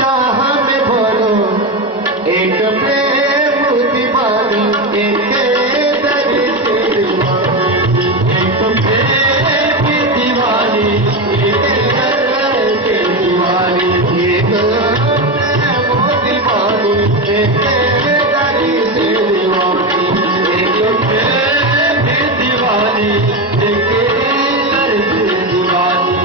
चाह में भरो एक प्रेम दीवानी एक दर से दीवानी एक प्रेम दीवानी एक दर से दीवानी एक प्रेम दीवानी एक दर से दीवानी एक प्रेम दीवानी एक दर से दीवानी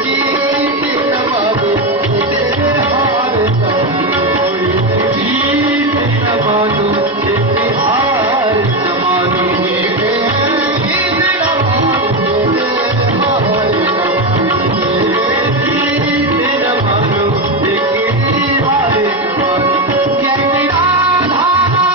जीत न मानो तेरे हार सभी, जीत न मानो तेरे हार न मानो, जीत न मानो तेरे हार न मानो, जीत न मानो तेरे हार न मानो। ये मेरा धामा,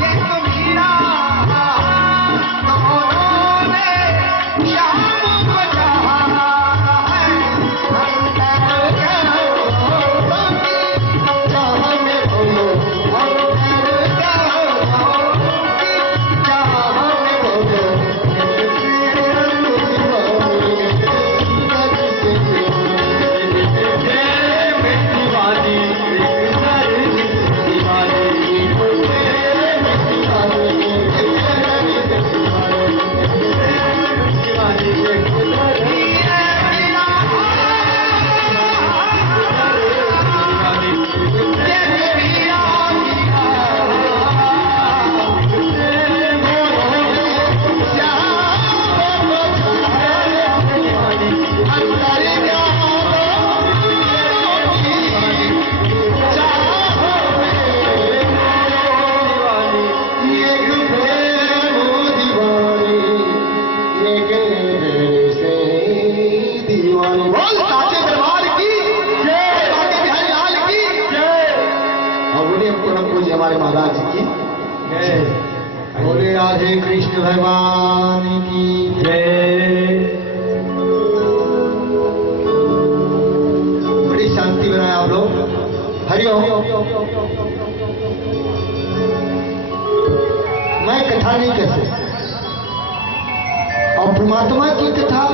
ये तो मेरा, दोनों ने श्याम को चाहा है, अंतर करो चाह में बोलो, अंतर करो चाह में बोलो, बोल साचे दरबार की जय, बांके बिहारी लाल की जय, और बोले पूरन पूज्य हमारे महाराज की जय, बोले राधे कृष्ण भगवान की जय। बड़ी शांति बनाए आप लोग। हरि ओम। मैं कथा नहीं कर सकता, और परमात्मा की कथा,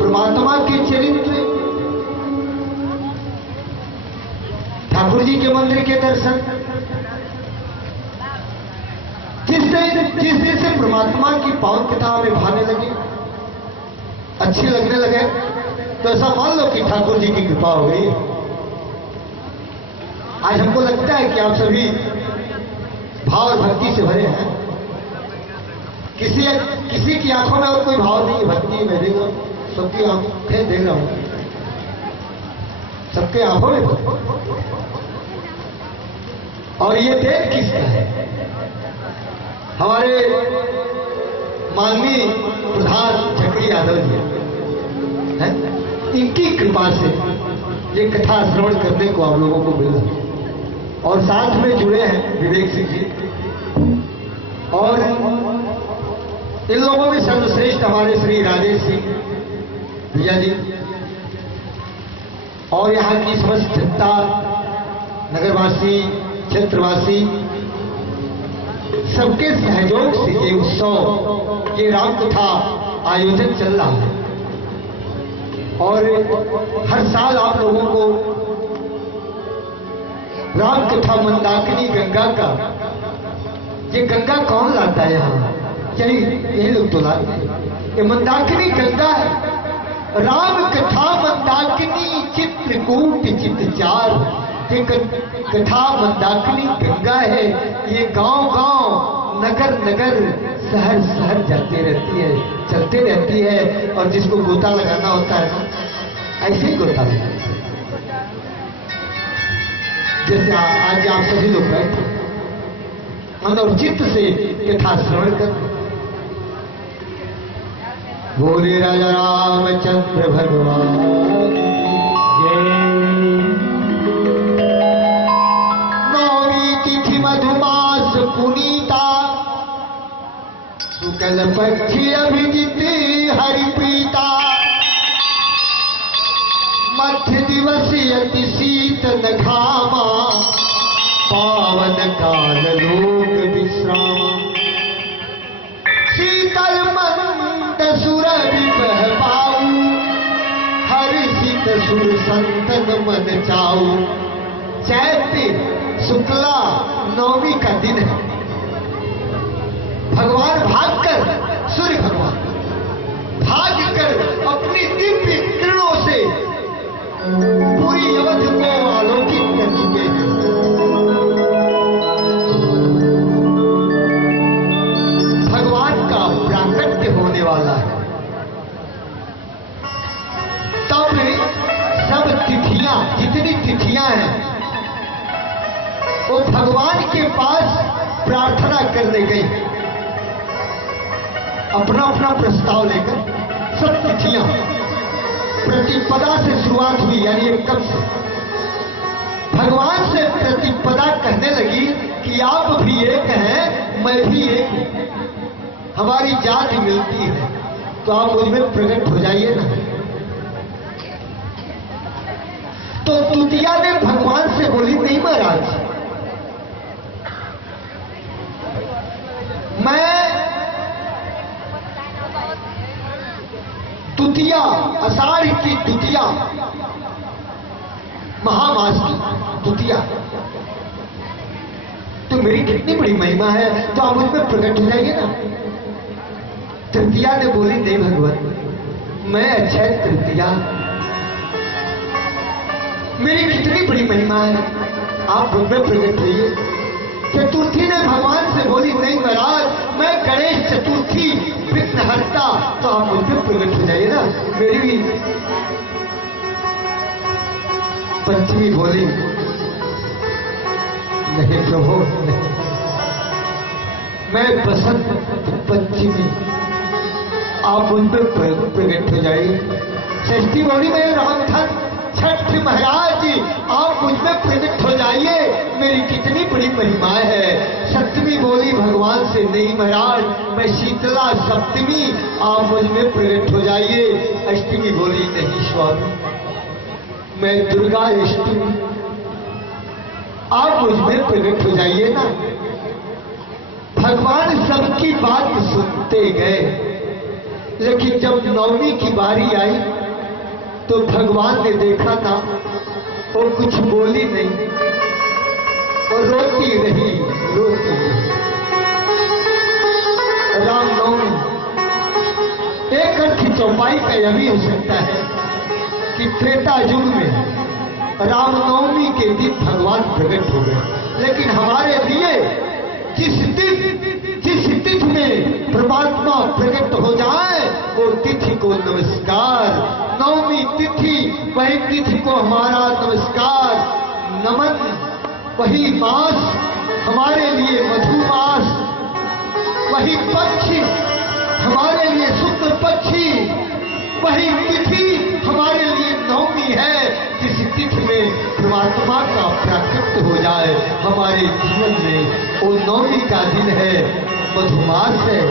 परमात्मा के चरित्र, ठाकुर जी के मंदिर के दर्शन, जिस दिन से परमात्मा की पावन कथा हमें भाने लगी, अच्छी लगने लगे, तो ऐसा मान लो कि ठाकुर जी की कृपा हो गई। आज हमको लगता है कि आप सभी भाव और भक्ति से भरे हैं। किसी की आंखों में और कोई भाव नहीं, भक्ति में देखो सबकी आंखें देख रहा हूं, सबके आंखों में। और ये देख किसका है? हमारे माननीय प्रधान चक्री यादव जी हैं, इनकी कृपा से ये कथा श्रवण करने को आप लोगों को मिला, और साथ में जुड़े हैं विवेक सिंह जी, और इन लोगों में सर्वश्रेष्ठ हमारे श्री राजेश सिंह भैया जी, और यहाँ की समस्त जनता, नगरवासी, क्षेत्रवासी, सबके सहयोग से ये उत्सव, ये राम कथा आयोजन चल रहा है। और हर साल आप लोगों को राम कथा मंदाकिनी गंगा का, ये गंगा कौन लाता है यहाँ? यही लोग तो लाते हैं। ये मंदाकिनी गंगा है, राम कथा मंदाकिनी चित्रकूट चित्रचार, ये कथा मंदाकिनी गंगा है। ये गांव गांव, नगर नगर, शहर शहर जाती रहती है, चलते रहती है, और जिसको गोता लगाना होता है ना, ऐसे ही गोता लगाना। जैसे आज आप सभी लोग बैठे मन और चित्त से कथा श्रवण कर, बोले राजा रामचंद्र भगवान जय। नौमी तिथि मधुमास पुनीता, शुक्ल पक्षी अभिजित हरिप्रीता, मध्य दिवस अति शीतल घामा, पावन काल लोक विश्राम, शीतल मंद सुर विपह पाऊ, हर्षित सुर संतन मन चाऊ। चैत्र शुक्ला नवमी का दिन है। भगवान भागकर, सूर्य भगवान भागकर अपनी दिव्य किरणों से पूरी अवध को आलोकित कर चुके हैं। भगवान का प्राकट्य होने वाला है। जितनी तिथियां हैं वो भगवान के पास प्रार्थना करने गई, अपना अपना प्रस्ताव लेकर। सब तिथियां प्रतिपदा से शुरुआत हुई, यानी एकदम से भगवान से प्रतिपदा कहने लगी कि आप भी एक हैं, मैं भी एक हूं, हमारी जाति मिलती है, तो आप मुझ में प्रकट हो जाइए ना। तो तुतिया ने भगवान से बोली, नहीं महाराज, मैं तुतिया, आषाढ़ की तुतिया, महामास की तुतिया, तो मेरी कितनी बड़ी महिमा है, तो आप मुझ में प्रकट हो जाइए ना। तृतीया ने बोली, नहीं भगवान, मैं अक्षय तृतीया, मेरी कितनी बड़ी महिमा है, आप मुझ में प्रकट होइए। चतुर्थी ने भगवान से बोली, नहीं महाराज, मैं गणेश चतुर्थी विघ्नहर्ता, तो आप मुझ में प्रकट हो जाइए ना, मेरी भी। पंचमी बोली, नहीं प्रभु नहीं, मैं बसंत पंचमी, आप उन पर प्रकट हो जाइए। षष्ठी बोली, मैं रामधन छठ महाराज जी, आप मुझ में प्रकट हो जाइए, मेरी कितनी बड़ी महिमा है। सप्तमी बोली भगवान से, नहीं महाराज, मैं शीतला सप्तमी, आप मुझ में प्रकट हो जाइए। अष्टमी बोली, नहीं स्वामी, मैं दुर्गा अष्टमी, आप मुझ में प्रकट हो जाइए ना। भगवान सबकी बात सुनते गए, लेकिन जब नवमी की बारी आई तो भगवान ने देखा था वो कुछ बोली नहीं, और रोती रही, रोती रही। रामनवमी एक अर्थ चौपाई का यह भी हो सकता है कि त्रेता युग में रामनवमी के दिन भगवान प्रकट हो गए, लेकिन हमारे लिए जिस तिथि में परमात्मा प्रकट हो जाए वो तिथि को नमस्कार। नवमी तिथि, वही तिथि को हमारा नमस्कार, नमन। वही मास हमारे लिए मधुमास, वही पक्षी हमारे लिए शुद्ध पक्षी, वही तिथि हमारे लिए नवमी है, जिस तिथि में परमात्मा का प्राकट्य हो जाए हमारे जीवन में, वो नवमी का दिन है, मधुमास है।